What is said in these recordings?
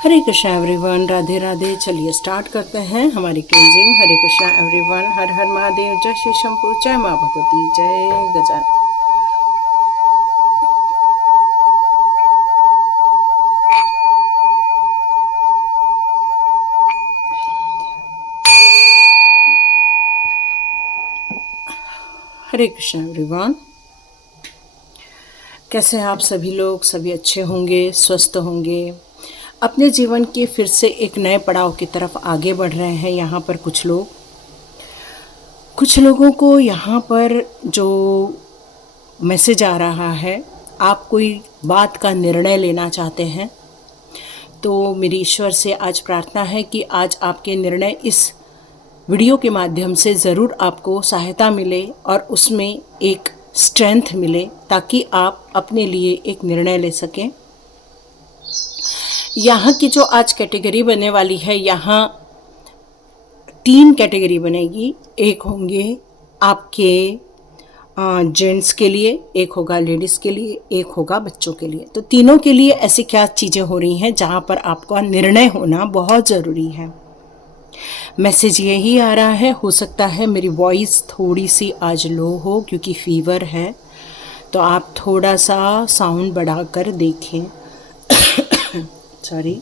हरे Krishna everyone, Radhe Radhe. चलिए start करते हैं हमारी क्लींजिंग। हरे कृष्णा एवरीवन, हर हर महादेव, जय श्री शंभू, जय माँ भगवती, जय गजान। हरे कृष्णा एवरीवन, कैसे हैं आप सभी लोग? सभी अच्छे होंगे, स्वस्थ होंगे, अपने जीवन के फिर से एक नए पड़ाव की तरफ आगे बढ़ रहे हैं। यहाँ पर कुछ लोगों को यहाँ पर जो मैसेज आ रहा है, आप कोई बात का निर्णय लेना चाहते हैं, तो मेरी ईश्वर से आज प्रार्थना है कि आज आपके निर्णय इस वीडियो के माध्यम से ज़रूर आपको सहायता मिले और उसमें एक स्ट्रेंथ मिले, ताकि आप अपने लिए एक निर्णय ले सकें। यहाँ की जो आज कैटेगरी बनने वाली है, यहाँ 3 कैटेगरी बनेगी। एक होंगे आपके जेंट्स के लिए, एक होगा लेडीज़ के लिए, एक होगा बच्चों के लिए। तो तीनों के लिए ऐसी क्या चीज़ें हो रही हैं जहाँ पर आपका निर्णय होना बहुत ज़रूरी है। मैसेज यही आ रहा है। हो सकता है मेरी वॉइस थोड़ी सी आज लो हो क्योंकि फीवर है, तो आप थोड़ा सा साउंड बढ़ाकर देखें। सॉरी।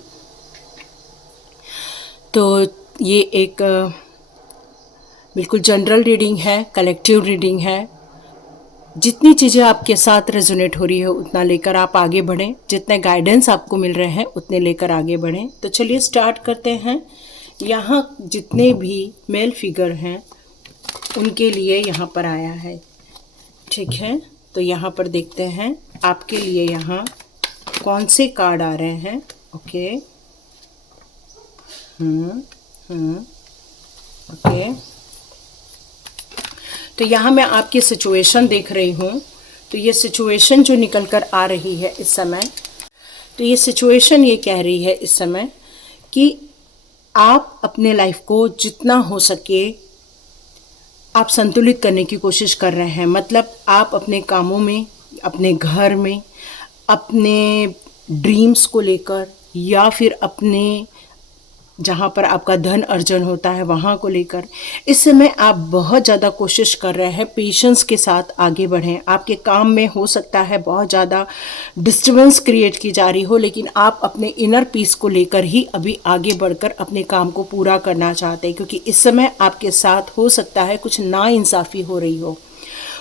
तो ये एक बिल्कुल जनरल रीडिंग है, कलेक्टिव रीडिंग है। जितनी चीज़ें आपके साथ रेजोनेट हो रही है उतना लेकर आप आगे बढ़ें, जितने गाइडेंस आपको मिल रहे हैं उतने लेकर आगे बढ़ें। तो चलिए स्टार्ट करते हैं। यहाँ जितने भी मेल फिगर हैं उनके लिए यहाँ पर आया है, ठीक है। तो यहाँ पर देखते हैं आपके लिए यहाँ कौन से कार्ड आ रहे हैं। Okay, okay. तो यहाँ मैं आपकी सिचुएशन देख रही हूँ। तो ये सिचुएशन जो निकल कर आ रही है इस समय, तो ये सिचुएशन ये कह रही है इस समय कि आप अपने लाइफ को जितना हो सके आप संतुलित करने की कोशिश कर रहे हैं। मतलब आप अपने कामों में, अपने घर में, अपने ड्रीम्स को लेकर, या फिर अपने जहाँ पर आपका धन अर्जन होता है वहाँ को लेकर इस समय आप बहुत ज़्यादा कोशिश कर रहे हैं पेशेंस के साथ आगे बढ़ें। आपके काम में हो सकता है बहुत ज़्यादा डिस्टर्बेंस क्रिएट की जा रही हो, लेकिन आप अपने इनर पीस को लेकर ही अभी आगे बढ़कर अपने काम को पूरा करना चाहते हैं, क्योंकि इस समय आपके साथ हो सकता है कुछ नाइंसाफ़ी हो रही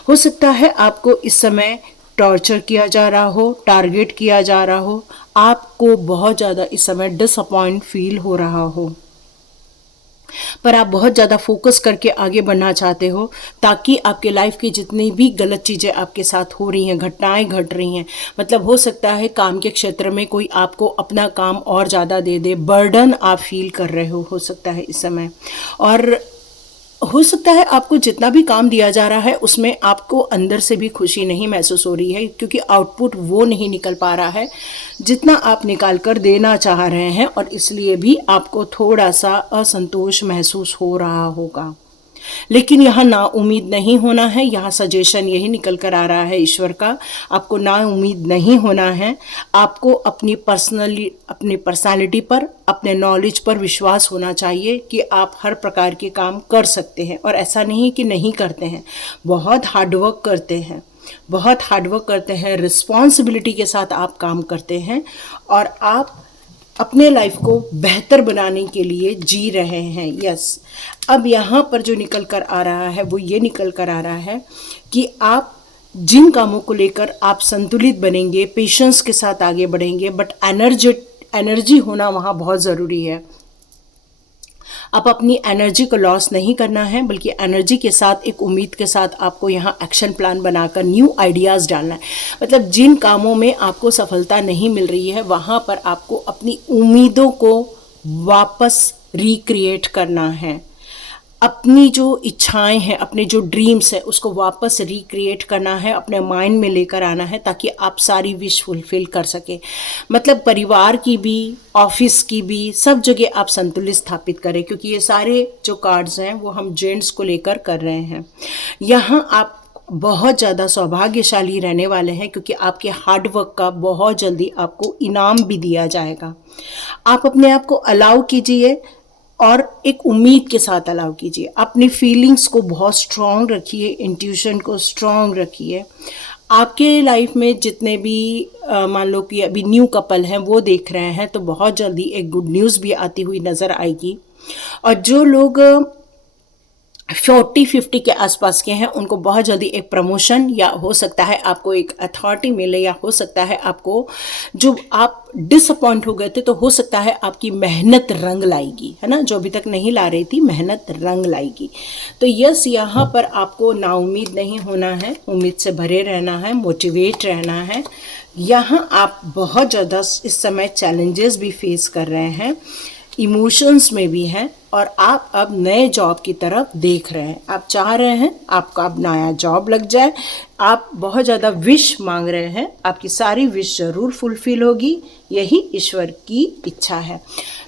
हो सकता है आपको इस समय टॉर्चर किया जा रहा हो, टारगेट किया जा रहा हो, आपको बहुत ज़्यादा इस समय डिसअपॉइंट फील हो रहा हो, पर आप बहुत ज़्यादा फोकस करके आगे बढ़ना चाहते हो, ताकि आपके लाइफ की जितनी भी गलत चीज़ें आपके साथ हो रही हैं, घटनाएं घट रही हैं, मतलब हो सकता है काम के क्षेत्र में कोई आपको अपना काम और ज़्यादा दे दे, बर्डन आप फील कर रहे हो सकता है इस समय। और हो सकता है आपको जितना भी काम दिया जा रहा है उसमें आपको अंदर से भी खुशी नहीं महसूस हो रही है, क्योंकि आउटपुट वो नहीं निकल पा रहा है जितना आप निकाल कर देना चाह रहे हैं, और इसलिए भी आपको थोड़ा सा असंतोष महसूस हो रहा होगा। लेकिन यहाँ ना उम्मीद नहीं होना है। यहाँ सजेशन यही निकल कर आ रहा है ईश्वर का, आपको ना उम्मीद नहीं होना है। आपको अपनी पर्सनालिटी पर, अपने नॉलेज पर विश्वास होना चाहिए कि आप हर प्रकार के काम कर सकते हैं, और ऐसा नहीं कि नहीं करते हैं, बहुत हार्डवर्क करते हैं, रिस्पॉन्सिबिलिटी के साथ आप काम करते हैं, और आप अपने लाइफ को बेहतर बनाने के लिए जी रहे हैं। यस। अब यहाँ पर जो निकल कर आ रहा है वो ये निकल कर आ रहा है कि आप जिन कामों को लेकर आप संतुलित बनेंगे, पेशेंस के साथ आगे बढ़ेंगे, बट एनर्जी होना वहाँ बहुत ज़रूरी है। आप अपनी एनर्जी को लॉस नहीं करना है, बल्कि एनर्जी के साथ, एक उम्मीद के साथ आपको यहाँ एक्शन प्लान बनाकर न्यू आइडियाज़ डालना है। मतलब जिन कामों में आपको सफलता नहीं मिल रही है वहाँ पर आपको अपनी उम्मीदों को वापस रिक्रिएट करना है। अपनी जो इच्छाएं हैं, अपने जो ड्रीम्स हैं, उसको वापस रिक्रिएट करना है, अपने माइंड में लेकर आना है, ताकि आप सारी विश फुलफिल कर सके। मतलब परिवार की भी, ऑफिस की भी, सब जगह आप संतुलित स्थापित करें, क्योंकि ये सारे जो कार्ड्स हैं वो हम जेंट्स को लेकर कर रहे हैं। यहाँ आप बहुत ज़्यादा सौभाग्यशाली रहने वाले हैं, क्योंकि आपके हार्ड वर्क का बहुत जल्दी आपको इनाम भी दिया जाएगा। आप अपने आप को अलाउ कीजिए और एक उम्मीद के साथ अलाउ कीजिए। अपनी फीलिंग्स को बहुत स्ट्रॉन्ग रखिए, इंट्यूशन को स्ट्रॉन्ग रखिए। आपके लाइफ में जितने भी मान लो कि अभी न्यू कपल हैं वो देख रहे हैं, तो बहुत जल्दी एक गुड न्यूज़ भी आती हुई नज़र आएगी। और जो लोग 40-50 के आसपास के हैं, उनको बहुत जल्दी एक प्रमोशन, या हो सकता है आपको एक अथॉरिटी मिले, या हो सकता है आपको जो आप डिसअपॉइंट हो गए थे, तो हो सकता है आपकी मेहनत रंग लाएगी, है ना। जो अभी तक नहीं ला रही थी, मेहनत रंग लाएगी। तो यस, यहाँ पर आपको नाउम्मीद नहीं होना है, उम्मीद से भरे रहना है, मोटिवेट रहना है। यहाँ आप बहुत ज़्यादा इस समय चैलेंजेस भी फेस कर रहे हैं, इमोशंस में भी हैं, और आप अब नए जॉब की तरफ देख रहे हैं। आप चाह रहे हैं आपका अब नया जॉब लग जाए। आप बहुत ज़्यादा विश मांग रहे हैं, आपकी सारी विश ज़रूर फुलफिल होगी, यही ईश्वर की इच्छा है।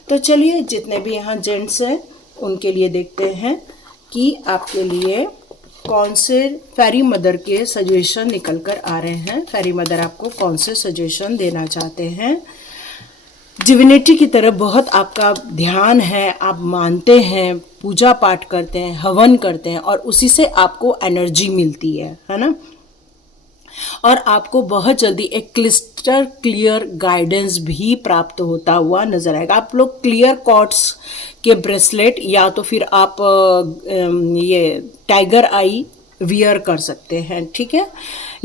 तो चलिए, जितने भी यहाँ जेंट्स हैं उनके लिए देखते हैं कि आपके लिए कौन से फेरी मदर के सजेशन निकल कर आ रहे हैं। फेरी मदर आपको कौन से सजेशन देना चाहते हैं। डिविनिटी की तरफ बहुत आपका ध्यान है, आप मानते हैं, पूजा पाठ करते हैं, हवन करते हैं, और उसी से आपको एनर्जी मिलती है ना। और आपको बहुत जल्दी एक क्लियर गाइडेंस भी प्राप्त होता हुआ नजर आएगा। आप लोग क्लियर कॉर्ड्स के ब्रेसलेट, या तो फिर आप ये टाइगर आई वियर कर सकते हैं, ठीक है।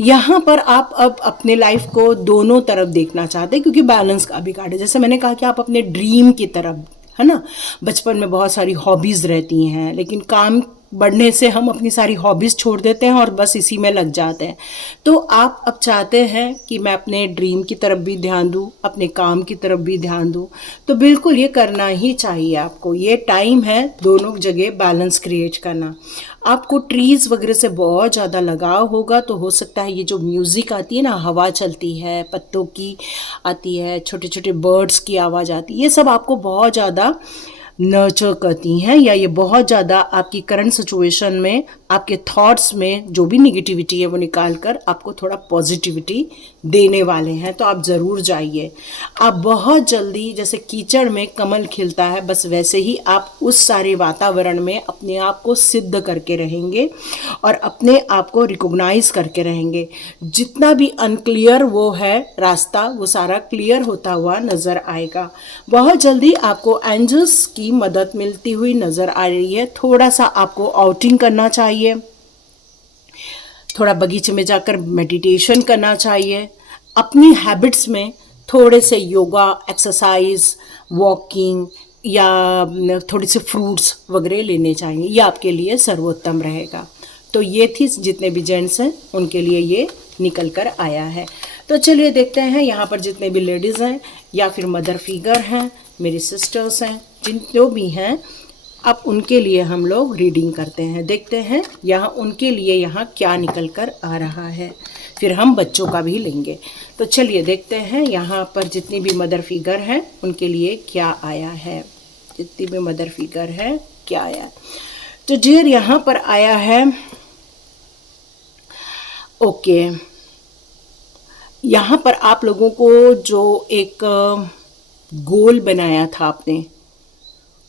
यहाँ पर आप अब अपने लाइफ को दोनों तरफ देखना चाहते हैं, क्योंकि बैलेंस का भी कार्ड है। जैसे मैंने कहा कि आप अपने ड्रीम की तरफ, है ना। बचपन में बहुत सारी हॉबीज़ रहती हैं, लेकिन काम बढ़ने से हम अपनी सारी हॉबीज़ छोड़ देते हैं और बस इसी में लग जाते हैं। तो आप अब चाहते हैं कि मैं अपने ड्रीम की तरफ भी ध्यान दूँ, अपने काम की तरफ भी ध्यान दूँ, तो बिल्कुल ये करना ही चाहिए आपको। ये टाइम है दोनों जगह बैलेंस क्रिएट करना। आपको ट्रीज़ वगैरह से बहुत ज़्यादा लगाव होगा, तो हो सकता है ये जो म्यूज़िक आती है ना, हवा चलती है, पत्तों की आती है, छोटे छोटे बर्ड्स की आवाज़ आती है, ये सब आपको बहुत ज़्यादा नर्चर करती हैं, या ये बहुत ज़्यादा आपकी करंट सिचुएशन में, आपके थॉट्स में जो भी निगेटिविटी है वो निकाल कर आपको थोड़ा पॉजिटिविटी देने वाले हैं। तो आप ज़रूर जाइए। आप बहुत जल्दी, जैसे कीचड़ में कमल खिलता है, बस वैसे ही आप उस सारे वातावरण में अपने आप को सिद्ध करके रहेंगे और अपने आप को रिकॉग्नाइज करके रहेंगे। जितना भी अनक्लियर वो है रास्ता, वो सारा क्लियर होता हुआ नज़र आएगा। बहुत जल्दी आपको एंजल्स की मदद मिलती हुई नज़र आ रही है। थोड़ा सा आपको आउटिंग करना चाहिए, थोड़ा बगीचे में जाकर मेडिटेशन करना चाहिए। अपनी हैबिट्स में थोड़े से योगा, एक्सरसाइज, वॉकिंग, या थोड़ी सी फ्रूट्स वगैरह लेने चाहिए। ये आपके लिए सर्वोत्तम रहेगा। तो ये थी, जितने भी जेंट्स हैं उनके लिए ये निकल कर आया है। तो चलिए देखते हैं यहाँ पर जितने भी लेडीज़ हैं, या फिर मदर फिगर हैं, मेरी सिस्टर्स हैं, जिन जो भी हैं, अब उनके लिए हम लोग रीडिंग करते हैं। देखते हैं यहाँ उनके लिए यहाँ क्या निकल कर आ रहा है, फिर हम बच्चों का भी लेंगे। तो चलिए देखते हैं यहाँ पर जितनी भी मदर फिगर हैं उनके लिए क्या आया है। जितनी भी मदर फिगर है क्या आया। तो डियर यहाँ पर आया है, ओके, यहाँ पर आप लोगों को जो एक गोल बनाया था आपने,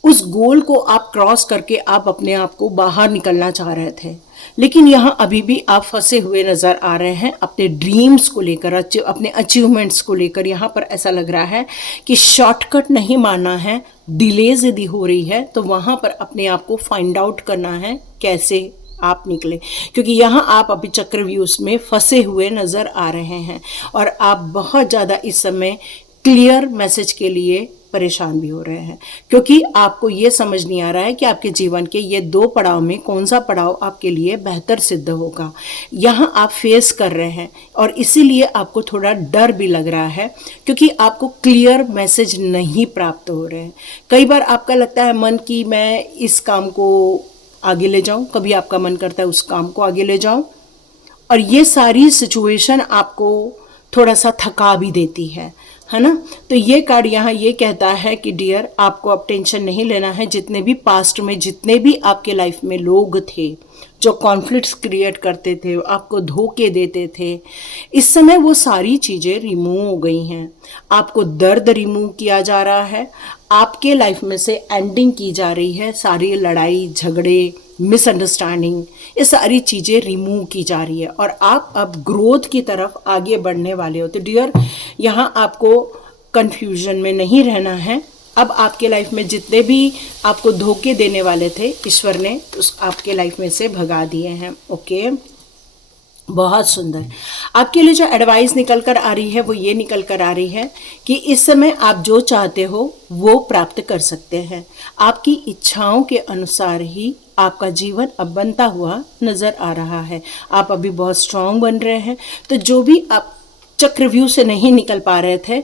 उस गोल को आप क्रॉस करके आप अपने आप को बाहर निकलना चाह रहे थे, लेकिन यहाँ अभी भी आप फंसे हुए नज़र आ रहे हैं अपने ड्रीम्स को लेकर, अपने अचीवमेंट्स को लेकर। यहाँ पर ऐसा लग रहा है कि शॉर्टकट नहीं मारना है, डिलेज यदि हो रही है तो वहाँ पर अपने आप को फाइंड आउट करना है कैसे आप निकले, क्योंकि यहाँ आप अभी चक्रव्यूह में फंसे हुए नज़र आ रहे हैं और आप बहुत ज़्यादा इस समय क्लियर मैसेज के लिए परेशान भी हो रहे हैं, क्योंकि आपको ये समझ नहीं आ रहा है कि आपके जीवन के ये 2 पड़ाव में कौन सा पड़ाव आपके लिए बेहतर सिद्ध होगा। यहाँ आप फेस कर रहे हैं और इसीलिए आपको थोड़ा डर भी लग रहा है, क्योंकि आपको क्लियर मैसेज नहीं प्राप्त हो रहे हैं। कई बार आपका लगता है मन की मैं इस काम को आगे ले जाऊं, कभी आपका मन करता है उस काम को आगे ले जाऊं, और ये सारी सिचुएशन आपको थोड़ा सा थका भी देती है ना। तो ये कार्ड यहाँ ये कहता है कि डियर, आपको अब टेंशन नहीं लेना है। जितने भी पास्ट में जितने भी आपके लाइफ में लोग थे जो कॉन्फ्लिक्ट्स क्रिएट करते थे, आपको धोखे देते थे, इस समय वो सारी चीज़ें रिमूव हो गई हैं। आपको दर्द रिमूव किया जा रहा है, आपके लाइफ में से एंडिंग की जा रही है। सारी लड़ाई झगड़े, मिसअंडरस्टैंडिंग, ये सारी चीज़ें रिमूव की जा रही है और आप अब ग्रोथ की तरफ आगे बढ़ने वाले हो। तो डियर, यहाँ आपको कन्फ्यूजन में नहीं रहना है। अब आपके लाइफ में जितने भी आपको धोखे देने वाले थे, ईश्वर ने उस आपके लाइफ में से भगा दिए हैं। ओके, बहुत सुंदर। आपके लिए जो एडवाइस निकल कर आ रही है वो ये निकल कर आ रही है कि इस समय आप जो चाहते हो वो प्राप्त कर सकते हैं। आपकी इच्छाओं के अनुसार ही आपका जीवन अब बनता हुआ नज़र आ रहा है। आप अभी बहुत स्ट्रांग बन रहे हैं। तो जो भी आप चक्रव्यूह से नहीं निकल पा रहे थे,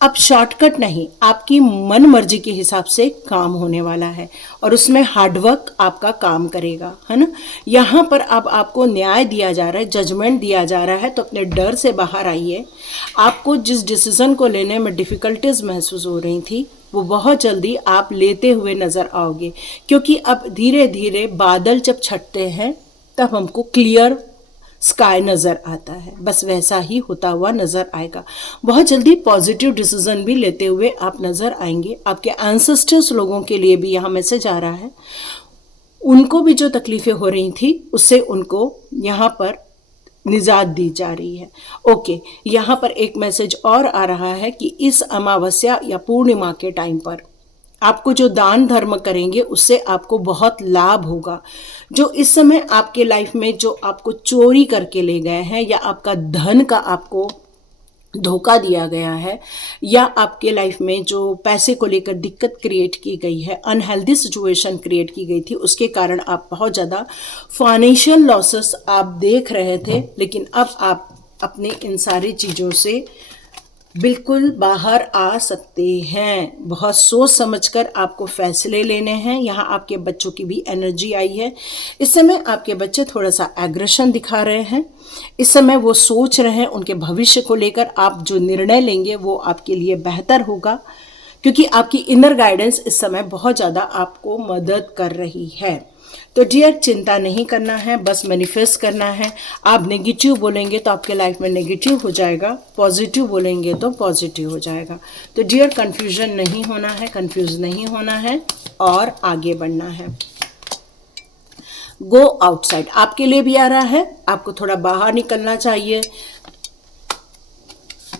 अब शॉर्टकट नहीं, आपकी मन मर्जी के हिसाब से काम होने वाला है और उसमें हार्डवर्क आपका काम करेगा, है ना। यहाँ पर अब आपको न्याय दिया जा रहा है, जजमेंट दिया जा रहा है। तो अपने डर से बाहर आइए। आपको जिस डिसीज़न को लेने में डिफ़िकल्टीज महसूस हो रही थी, वो बहुत जल्दी आप लेते हुए नज़र आओगे, क्योंकि अब धीरे धीरे बादल जब छटते हैं तब हमको क्लियर स्काई नज़र आता है। बस वैसा ही होता हुआ नज़र आएगा। बहुत जल्दी पॉजिटिव डिसीजन भी लेते हुए आप नज़र आएंगे। आपके एंसेस्टर्स लोगों के लिए भी यहाँ मैसेज आ रहा है, उनको भी जो तकलीफ़ें हो रही थी उससे उनको यहाँ पर निजात दी जा रही है। ओके, यहाँ पर एक मैसेज और आ रहा है कि इस अमावस्या या पूर्णिमा के टाइम पर आपको जो दान धर्म करेंगे उससे आपको बहुत लाभ होगा। जो इस समय आपके लाइफ में जो आपको चोरी करके ले गए हैं, या आपका धन का आपको धोखा दिया गया है, या आपके लाइफ में जो पैसे को लेकर दिक्कत क्रिएट की गई है, अनहेल्दी सिचुएशन क्रिएट की गई थी, उसके कारण आप बहुत ज़्यादा फाइनेंशियल लॉसेस आप देख रहे थे। लेकिन अब आप अपने इन सारी चीज़ों से बिल्कुल बाहर आ सकते हैं। बहुत सोच समझकर आपको फैसले लेने हैं। यहाँ आपके बच्चों की भी एनर्जी आई है। इस समय आपके बच्चे थोड़ा सा एग्रेशन दिखा रहे हैं। इस समय वो सोच रहे हैं उनके भविष्य को लेकर। आप जो निर्णय लेंगे वो आपके लिए बेहतर होगा, क्योंकि आपकी इनर गाइडेंस इस समय बहुत ज़्यादा आपको मदद कर रही है। तो डियर, चिंता नहीं करना है, बस मैनिफेस्ट करना है। आप नेगेटिव बोलेंगे तो आपके लाइफ में नेगेटिव हो जाएगा, पॉजिटिव बोलेंगे तो पॉजिटिव हो जाएगा। तो डियर, कंफ्यूजन नहीं होना है, कंफ्यूज नहीं होना है और आगे बढ़ना है। गो आउटसाइड आपके लिए भी आ रहा है, आपको थोड़ा बाहर निकलना चाहिए।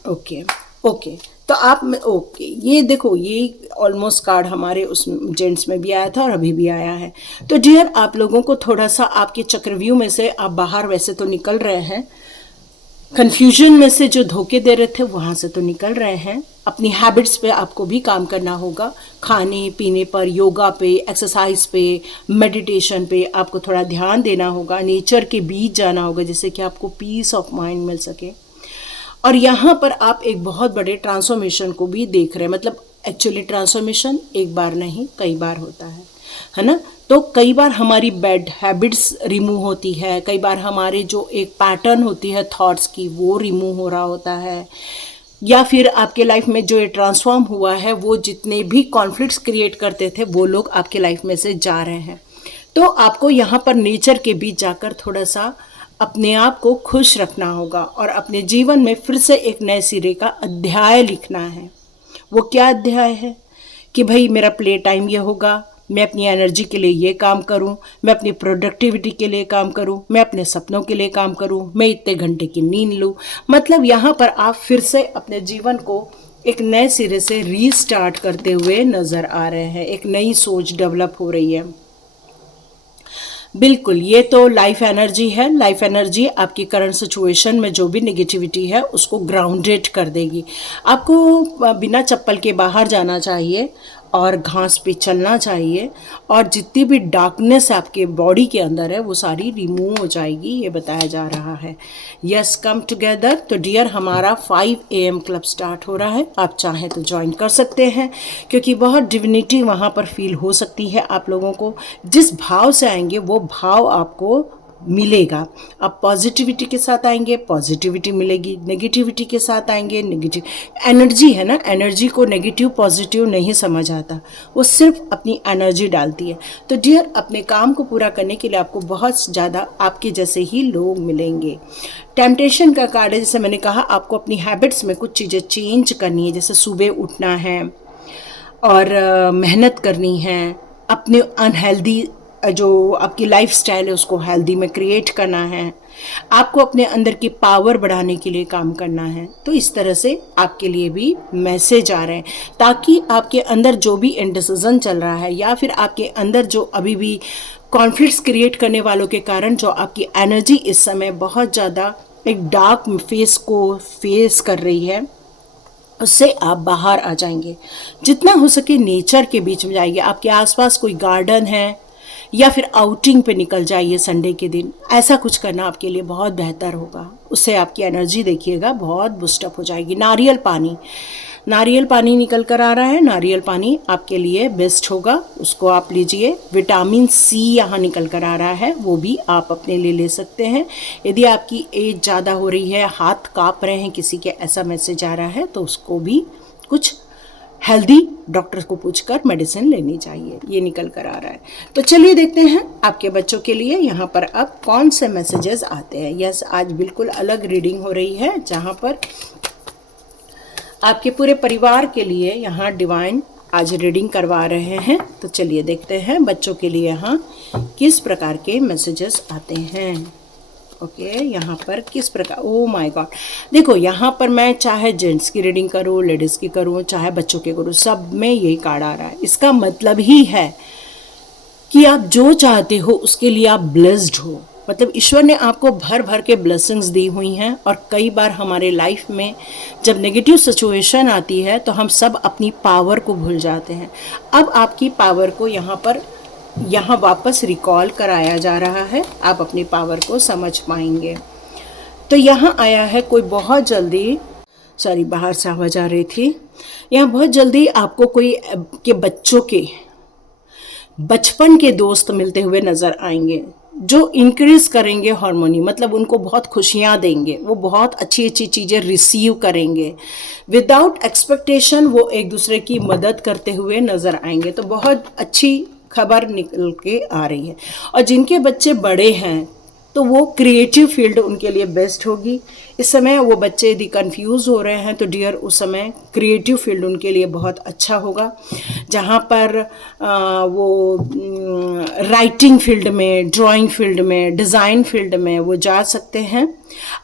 ओके ओके, तो आप ओके, ये देखो, ये ऑलमोस्ट कार्ड हमारे उस जेंट्स में भी आया था और अभी भी आया है। तो डियर, आप लोगों को थोड़ा सा आपके चक्रव्यूह में से आप बाहर वैसे तो निकल रहे हैं, कन्फ्यूजन में से जो धोखे दे रहे थे वहाँ से तो निकल रहे हैं। अपनी हैबिट्स पे आपको भी काम करना होगा, खाने पीने पर, योगा पे, एक्सरसाइज पे, मेडिटेशन पे आपको थोड़ा ध्यान देना होगा। नेचर के बीच जाना होगा जिससे कि आपको पीस ऑफ माइंड मिल सके। और यहाँ पर आप एक बहुत बड़े ट्रांसफॉर्मेशन को भी देख रहे हैं। मतलब एक्चुअली ट्रांसफॉर्मेशन एक बार नहीं, कई बार होता है ना। तो कई बार हमारी बैड हैबिट्स रिमूव होती है, कई बार हमारे जो एक पैटर्न होती है थॉट्स की वो रिमूव हो रहा होता है, या फिर आपके लाइफ में जो ये ट्रांसफॉर्म हुआ है वो जितने भी कॉन्फ्लिक्ट्स क्रिएट करते थे वो लोग आपके लाइफ में से जा रहे हैं। तो आपको यहाँ पर नेचर के बीच जाकर थोड़ा सा अपने आप को खुश रखना होगा और अपने जीवन में फिर से एक नए सिरे का अध्याय लिखना है। वो क्या अध्याय है कि भाई मेरा प्ले टाइम ये होगा, मैं अपनी एनर्जी के लिए ये काम करूं, मैं अपनी प्रोडक्टिविटी के लिए काम करूं, मैं अपने सपनों के लिए काम करूं, मैं इतने घंटे की नींद लूं। मतलब यहाँ पर आप फिर से अपने जीवन को एक नए सिरे से रीस्टार्ट करते हुए नज़र आ रहे हैं। एक नई सोच डेवलप हो रही है। बिल्कुल, ये तो लाइफ एनर्जी है। लाइफ एनर्जी आपकी करंट सिचुएशन में जो भी नेगेटिविटी है उसको ग्राउंडेड कर देगी। आपको बिना चप्पल के बाहर जाना चाहिए और घास पे चलना चाहिए, और जितनी भी डार्कनेस आपके बॉडी के अंदर है वो सारी रिमूव हो जाएगी, ये बताया जा रहा है। Yes, come together. तो डियर, हमारा 5 AM क्लब स्टार्ट हो रहा है। आप चाहें तो ज्वाइन कर सकते हैं, क्योंकि बहुत डिविनिटी वहाँ पर फील हो सकती है। आप लोगों को जिस भाव से आएंगे वो भाव आपको मिलेगा। आप पॉजिटिविटी के साथ आएंगे, पॉजिटिविटी मिलेगी, नेगेटिविटी के साथ आएंगे, नेगेटिव। एनर्जी है ना, एनर्जी को नेगेटिव पॉजिटिव नहीं समझ आता, वो सिर्फ अपनी एनर्जी डालती है। तो डियर, अपने काम को पूरा करने के लिए आपको बहुत ज़्यादा आपके जैसे ही लोग मिलेंगे। टेम्पटेशन का कार्ड है, जैसे मैंने कहा, आपको अपनी हैबिट्स में कुछ चीज़ें चेंज करनी है, जैसे सुबह उठना है और मेहनत करनी है, अपने अनहेल्दी जो आपकी लाइफस्टाइल है उसको हेल्दी में क्रिएट करना है, आपको अपने अंदर की पावर बढ़ाने के लिए काम करना है। तो इस तरह से आपके लिए भी मैसेज आ रहे हैं, ताकि आपके अंदर जो भी इंडिसिजन चल रहा है या फिर आपके अंदर जो अभी भी कॉन्फ्लिक्ट्स क्रिएट करने वालों के कारण जो आपकी एनर्जी इस समय बहुत ज़्यादा एक डार्क फेस को फेस कर रही है, उससे आप बाहर आ जाएंगे। जितना हो सके नेचर के बीच में जाइए। आपके आसपास कोई गार्डन है या फिर आउटिंग पे निकल जाइए संडे के दिन, ऐसा कुछ करना आपके लिए बहुत बेहतर होगा। उससे आपकी एनर्जी देखिएगा बहुत बूस्टअप हो जाएगी। नारियल पानी, नारियल पानी निकल कर आ रहा है, नारियल पानी आपके लिए बेस्ट होगा, उसको आप लीजिए। विटामिन सी यहाँ निकल कर आ रहा है, वो भी आप अपने लिए ले सकते हैं। यदि आपकी एज ज़्यादा हो रही है, हाथ काँप रहे हैं किसी के, ऐसा मैसेज आ रहा है, तो उसको भी कुछ हेल्दी डॉक्टर को पूछकर मेडिसिन लेनी चाहिए, ये निकल कर आ रहा है। तो चलिए देखते हैं आपके बच्चों के लिए यहाँ पर अब कौन से मैसेजेस आते हैं। यस, आज बिल्कुल अलग रीडिंग हो रही है, जहाँ पर आपके पूरे परिवार के लिए यहाँ डिवाइन आज रीडिंग करवा रहे हैं। तो चलिए देखते हैं बच्चों के लिए यहाँ किस प्रकार के मैसेजेस आते हैं। ओके, यहाँ पर किस प्रकार, ओ माय गॉड, देखो यहाँ पर मैं चाहे जेंट्स की रीडिंग करूँ, लेडीज़ की करूँ, चाहे बच्चों की करूँ, सब में यही कार्ड आ रहा है। इसका मतलब ही है कि आप जो चाहते हो उसके लिए आप ब्लेस्ड हो। मतलब ईश्वर ने आपको भर भर के ब्लेसिंग्स दी हुई हैं। और कई बार हमारे लाइफ में जब नेगेटिव सिचुएशन आती है तो हम सब अपनी पावर को भूल जाते हैं। अब आपकी पावर को यहाँ वापस रिकॉल कराया जा रहा है, आप अपनी पावर को समझ पाएंगे। तो यहाँ आया है कोई बहुत जल्दी, सॉरी बाहर से आवाज़ आ रही थी, यहाँ बहुत जल्दी आपको कोई के बच्चों के बचपन के दोस्त मिलते हुए नज़र आएंगे, जो इंक्रीज करेंगे हार्मोनी, मतलब उनको बहुत खुशियाँ देंगे, वो बहुत अच्छी अच्छी चीज़ें रिसीव करेंगे। विदाउट एक्सपेक्टेशन वो एक दूसरे की मदद करते हुए नज़र आएंगे। तो बहुत अच्छी खबर निकल के आ रही है। और जिनके बच्चे बड़े हैं तो वो क्रिएटिव फील्ड उनके लिए बेस्ट होगी। इस समय वो बच्चे यदि कंफ्यूज हो रहे हैं तो डियर उस समय क्रिएटिव फील्ड उनके लिए बहुत अच्छा होगा, जहाँ पर वो राइटिंग फील्ड में, ड्राइंग फील्ड में, डिज़ाइन फील्ड में वो जा सकते हैं।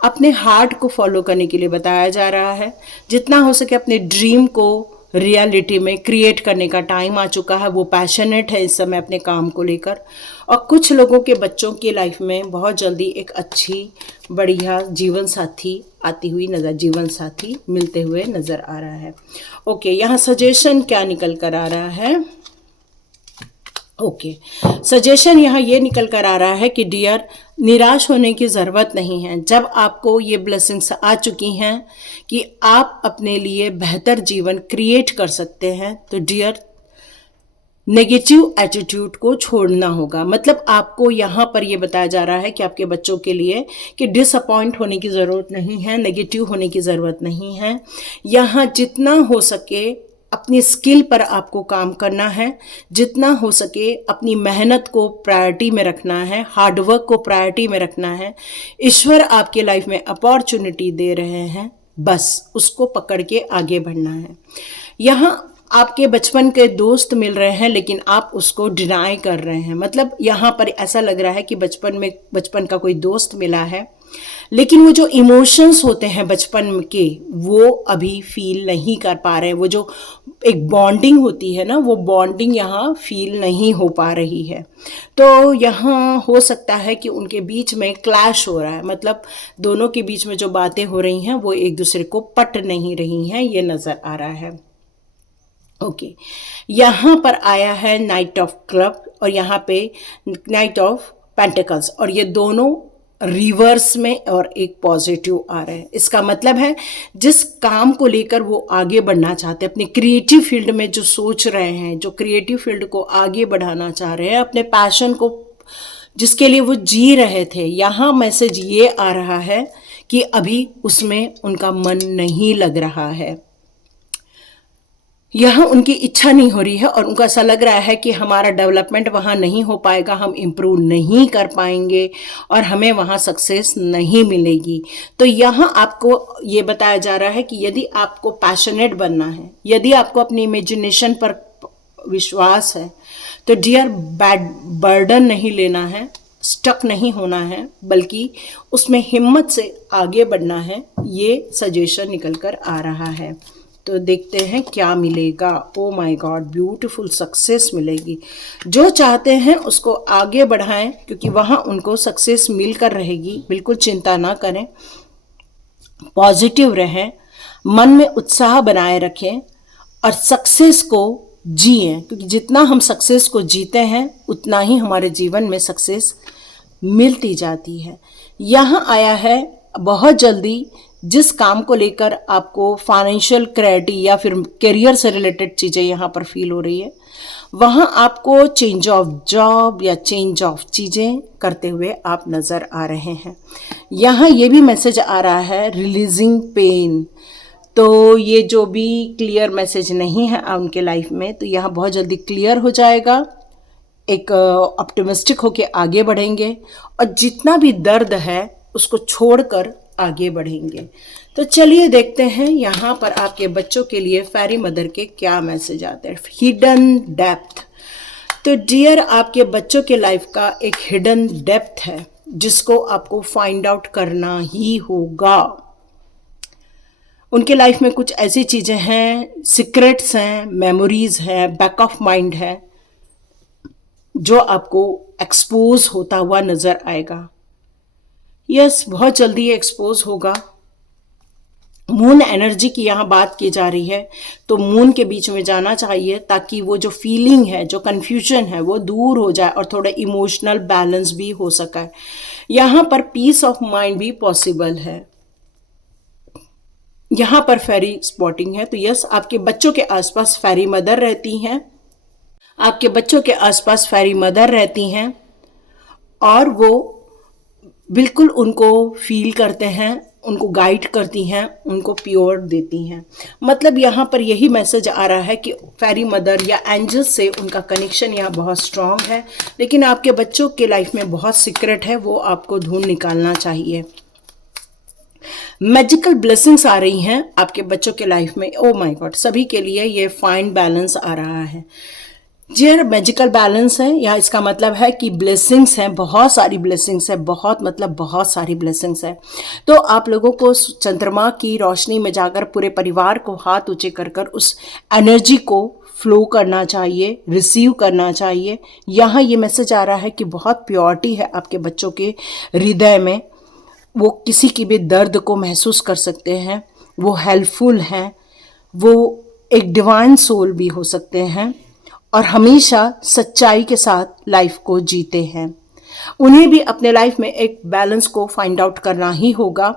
अपने हार्ट को फॉलो करने के लिए बताया जा रहा है। जितना हो सके अपने ड्रीम को रियलिटी में क्रिएट करने का टाइम आ चुका है। वो पैशनेट है इस समय अपने काम को लेकर। और कुछ लोगों के बच्चों की लाइफ में बहुत जल्दी एक अच्छी बढ़िया जीवन साथी आती हुई नज़र, जीवन साथी मिलते हुए नज़र आ रहा है। ओके, यहाँ सजेशन क्या निकल कर आ रहा है। ओके, सजेशन यहाँ ये निकल कर आ रहा है कि डियर, निराश होने की ज़रूरत नहीं है। जब आपको ये ब्लेसिंग्स आ चुकी हैं कि आप अपने लिए बेहतर जीवन क्रिएट कर सकते हैं, तो डियर नेगेटिव एटीट्यूड को छोड़ना होगा। मतलब आपको यहाँ पर ये बताया जा रहा है कि आपके बच्चों के लिए कि डिसअपॉइंट होने की ज़रूरत नहीं है, नेगेटिव होने की ज़रूरत नहीं है। यहाँ जितना हो सके अपनी स्किल पर आपको काम करना है, जितना हो सके अपनी मेहनत को प्रायोरिटी में रखना है, हार्डवर्क को प्रायोरिटी में रखना है। ईश्वर आपके लाइफ में अपॉर्चुनिटी दे रहे हैं, बस उसको पकड़ के आगे बढ़ना है। यहाँ आपके बचपन के दोस्त मिल रहे हैं लेकिन आप उसको डिनाई कर रहे हैं। मतलब यहाँ पर ऐसा लग रहा है कि बचपन का कोई दोस्त मिला है, लेकिन वो जो इमोशंस होते हैं बचपन के वो अभी फील नहीं कर पा रहे हैं। वो जो एक बॉन्डिंग होती है ना, वो बॉन्डिंग यहाँ फील नहीं हो पा रही है। तो यहाँ हो सकता है कि उनके बीच में क्लैश हो रहा है। मतलब दोनों के बीच में जो बातें हो रही हैं वो एक दूसरे को पट नहीं रही हैं, ये नज़र आ रहा है। ओके, यहाँ पर आया है नाइट ऑफ क्लब और यहाँ पे नाइट ऑफ पेंटिकल्स, और ये दोनों रिवर्स में और एक पॉजिटिव आ रहा है। इसका मतलब है जिस काम को लेकर वो आगे बढ़ना चाहते हैं, अपने क्रिएटिव फील्ड में जो सोच रहे हैं, जो क्रिएटिव फील्ड को आगे बढ़ाना चाह रहे हैं, अपने पैशन को जिसके लिए वो जी रहे थे, यहाँ मैसेज ये आ रहा है कि अभी उसमें उनका मन नहीं लग रहा है, यह उनकी इच्छा नहीं हो रही है और उनको ऐसा लग रहा है कि हमारा डेवलपमेंट वहाँ नहीं हो पाएगा, हम इम्प्रूव नहीं कर पाएंगे और हमें वहाँ सक्सेस नहीं मिलेगी। तो यहाँ आपको ये बताया जा रहा है कि यदि आपको पैशनेट बनना है, यदि आपको अपनी इमेजिनेशन पर विश्वास है, तो डियर बैड बर्डन नहीं लेना है, स्टक नहीं होना है, बल्कि उसमें हिम्मत से आगे बढ़ना है। ये सजेशन निकल कर आ रहा है। तो देखते हैं क्या मिलेगा। Oh my God, beautiful success मिलेगी। जो चाहते हैं उसको आगे बढ़ाएं, क्योंकि वहाँ उनको सक्सेस मिलकर रहेगी। बिल्कुल चिंता ना करें, पॉजिटिव रहें, मन में उत्साह बनाए रखें और सक्सेस को जिएं, क्योंकि जितना हम सक्सेस को जीते हैं उतना ही हमारे जीवन में सक्सेस मिलती जाती है। यहाँ आया है बहुत जल्दी जिस काम को लेकर आपको फाइनेंशियल क्लैरिटी या फिर करियर से रिलेटेड चीज़ें यहाँ पर फील हो रही है, वहाँ आपको चेंज ऑफ जॉब या चेंज ऑफ चीज़ें करते हुए आप नज़र आ रहे हैं। यहाँ ये भी मैसेज आ रहा है रिलीजिंग पेन। तो ये जो भी क्लियर मैसेज नहीं है उनके लाइफ में, तो यहाँ बहुत जल्दी क्लियर हो जाएगा। एक ऑप्टिमिस्टिक होके आगे बढ़ेंगे और जितना भी दर्द है उसको छोड़कर आगे बढ़ेंगे। तो चलिए देखते हैं यहाँ पर आपके बच्चों के लिए फेरी मदर के क्या मैसेज आते हैं। Hidden depth. तो डियर, आपके बच्चों के लाइफ का एक हिडन डेप्थ है जिसको आपको फाइंड आउट करना ही होगा। उनके लाइफ में कुछ ऐसी चीज़ें हैं, सीक्रेट्स हैं, मेमोरीज हैं, बैक ऑफ माइंड है, जो आपको एक्सपोज होता हुआ नजर आएगा। यस, बहुत जल्दी ये एक्सपोज होगा। मून एनर्जी की यहाँ बात की जा रही है, तो मून के बीच में जाना चाहिए ताकि वो जो फीलिंग है, जो कन्फ्यूजन है, वो दूर हो जाए और थोड़ा इमोशनल बैलेंस भी हो सके। यहाँ पर पीस ऑफ माइंड भी पॉसिबल है। यहाँ पर फेरी स्पॉटिंग है। तो यस, आपके बच्चों के आसपास फेरी मदर रहती हैं, आपके बच्चों के आसपास फेरी मदर रहती हैं और वो बिल्कुल उनको फील करते हैं, उनको गाइड करती हैं, उनको प्योर देती हैं। मतलब यहाँ पर यही मैसेज आ रहा है कि फेरी मदर या एंजल से उनका कनेक्शन यहाँ बहुत स्ट्रांग है, लेकिन आपके बच्चों के लाइफ में बहुत सीक्रेट है, वो आपको ढूंढ निकालना चाहिए। मैजिकल ब्लेसिंग्स आ रही हैं आपके बच्चों के लाइफ में। ओ माय गॉड, सभी के लिए ये फाइन बैलेंस आ रहा है। जी, मैजिकल बैलेंस है, या इसका मतलब है कि ब्लेसिंग्स हैं, बहुत सारी ब्लेसिंग्स है, बहुत सारी ब्लेसिंग्स है। तो आप लोगों को चंद्रमा की रोशनी में जाकर पूरे परिवार को हाथ ऊंचे कर कर उस एनर्जी को फ्लो करना चाहिए, रिसीव करना चाहिए। यहाँ ये मैसेज आ रहा है कि बहुत प्योरिटी है आपके बच्चों के हृदय में, वो किसी की भी दर्द को महसूस कर सकते हैं, वो हेल्पफुल हैं, वो एक डिवाइन सोल भी हो सकते हैं और हमेशा सच्चाई के साथ लाइफ को जीते हैं। उन्हें भी अपने लाइफ में एक बैलेंस को फाइंड आउट करना ही होगा।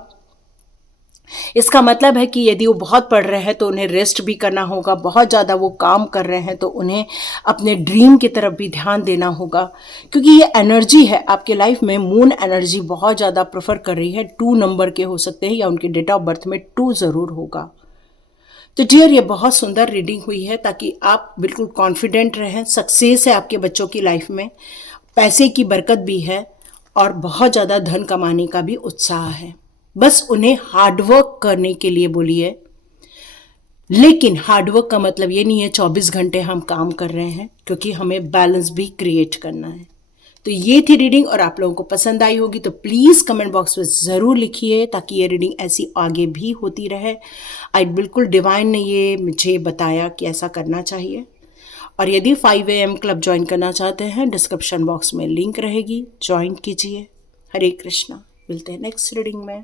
इसका मतलब है कि यदि वो बहुत पढ़ रहे हैं तो उन्हें रेस्ट भी करना होगा, बहुत ज़्यादा वो काम कर रहे हैं तो उन्हें अपने ड्रीम की तरफ भी ध्यान देना होगा, क्योंकि ये एनर्जी है आपके लाइफ में। मून एनर्जी बहुत ज़्यादा प्रेफर कर रही है। 2 नंबर के हो सकते हैं या उनके डेट ऑफ बर्थ में 2 ज़रूर होगा। तो डियर, ये बहुत सुंदर रीडिंग हुई है ताकि आप बिल्कुल कॉन्फिडेंट रहें। सक्सेस है आपके बच्चों की लाइफ में, पैसे की बरकत भी है और बहुत ज़्यादा धन कमाने का भी उत्साह है। बस उन्हें हार्डवर्क करने के लिए बोलिए, लेकिन हार्डवर्क का मतलब ये नहीं है 24 घंटे हम काम कर रहे हैं, क्योंकि हमें बैलेंस भी क्रिएट करना है। तो ये थी रीडिंग और आप लोगों को पसंद आई होगी तो प्लीज़ कमेंट बॉक्स में ज़रूर लिखिए ताकि ये रीडिंग ऐसी आगे भी होती रहे। आई बिल्कुल डिवाइन ने ये मुझे बताया कि ऐसा करना चाहिए। और यदि 5 AM क्लब ज्वाइन करना चाहते हैं, डिस्क्रिप्शन बॉक्स में लिंक रहेगी, ज्वाइन कीजिए। हरे कृष्णा, मिलते हैं नेक्स्ट रीडिंग में।